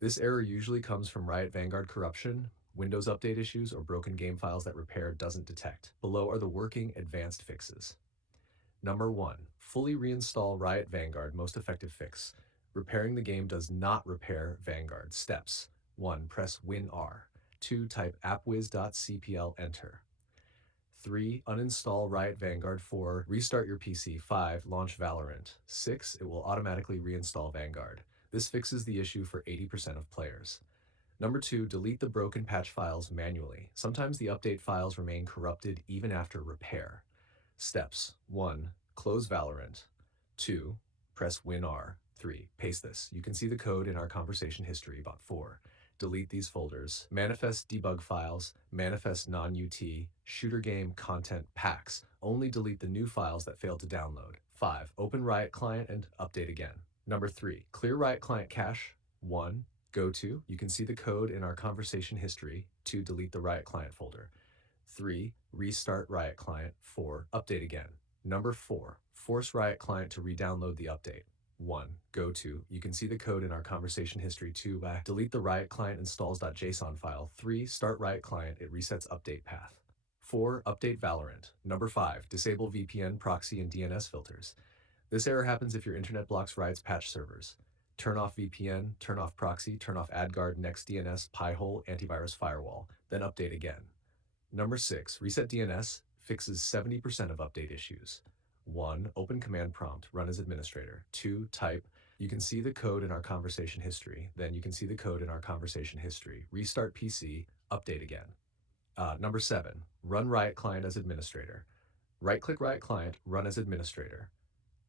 This error usually comes from Riot Vanguard corruption, Windows update issues, or broken game files that repair doesn't detect. Below are the working advanced fixes. Number 1. Fully reinstall Riot Vanguard, most effective fix. Repairing the game does not repair Vanguard. Steps. 1. Press WinR. 2. Type appwiz.cpl, enter. 3. Uninstall Riot Vanguard. 4. Restart your PC. 5. Launch Valorant. 6. It will automatically reinstall Vanguard. This fixes the issue for 80% of players. Number 2. Delete the broken patch files manually. Sometimes the update files remain corrupted even after repair. Steps. 1. Close Valorant. 2. Press WinR. 3. Paste this. You can see the code in our conversation history. Bot 4. Delete these folders. Manifest debug files, manifest non-UT, shooter game content packs. Only delete the new files that failed to download. 5. Open Riot Client and update again. Number 3. Clear Riot Client cache. 1. Go to. You can see the code in our conversation history. 2. Delete the Riot Client folder. 3. Restart Riot Client. 4. Update again. Number 4. Force Riot Client to re-download the update. 1. Go to. You can see the code in our conversation history. 2. Delete the Riot Client installs.json file. 3. Start Riot Client. It resets update path. 4. Update Valorant. Number 5. Disable VPN, proxy, and DNS filters. This error happens if your internet blocks Riot's patch servers. Turn off VPN, turn off proxy, turn off AdGuard, NextDNS, Pi-hole, antivirus firewall, then update again. Number 6. Reset DNS fixes 70% of update issues. 1. Open command prompt, run as administrator. 2. Type. You can see the code in our conversation history. Then you can see the code in our conversation history. Restart PC, update again. Number 7. Run Riot Client as administrator. Right-click Riot Client, run as administrator.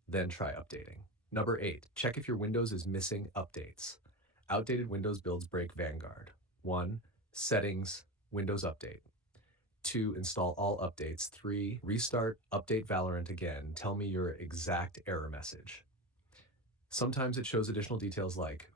Then try updating. Number 8. Check if your Windows is missing updates. Outdated Windows builds break Vanguard. 1. Settings, Windows Update. 2. Install all updates. 3. Restart, update Valorant again. Tell me your exact error message. Sometimes it shows additional details like